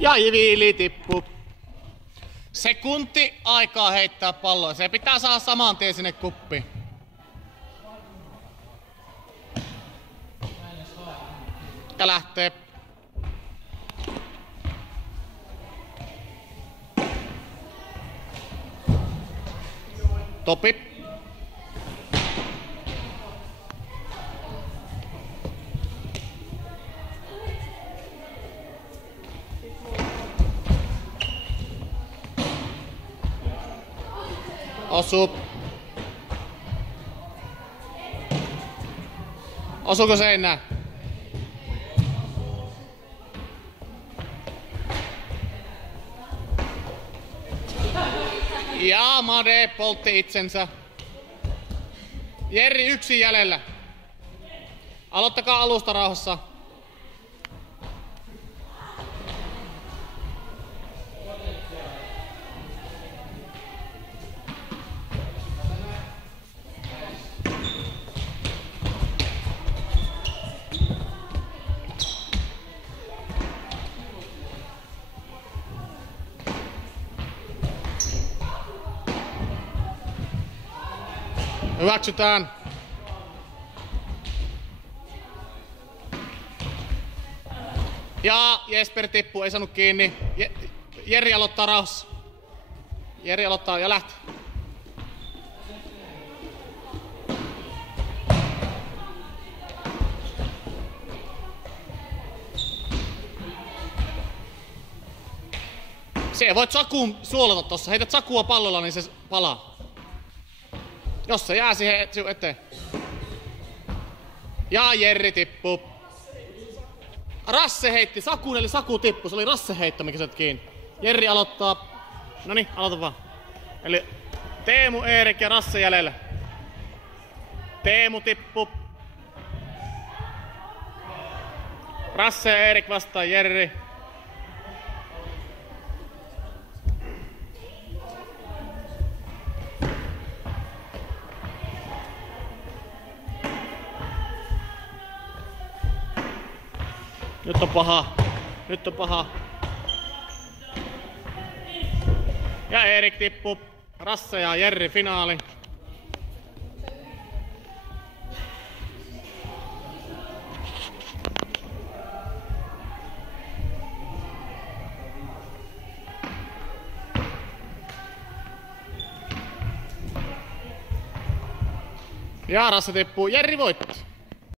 Ja Viili tippuu. Sekunti aikaa heittää palloa. Se pitää saada saman tien sinne kuppiin. Ja lähtee. Topi. Osu. Osuuko seinään? Ja Made poltti itsensä. Jerri yksin jäljellä. Aloittakaa alusta rauhassa. Hyväksytään. Ja Jesper tippuu, ei saanut kiinni. Jerri aloittaa rauhassa. Jerri aloittaa ja lähtee. Se voit sakuun suolata tossa. Heität sakua pallolla, niin se palaa. Jos se jää siihen eteen. Ja Jerri tippuu. Rasse heitti sakuun, eli saku tippuu. Se oli Rasse heitto, mikä sä et kiinni. Jerri aloittaa. Noniin, aloita vaan. Eli Teemu, Eerik ja Rasse jäljellä. Teemu tippuu. Rasse ja Eerik vastaan Jerri. Nyt on paha. Nyt on paha. Ja Eerik tippuu. Rasse ja Jerri finaali. Ja Rasse tippuu. Jerri voitti.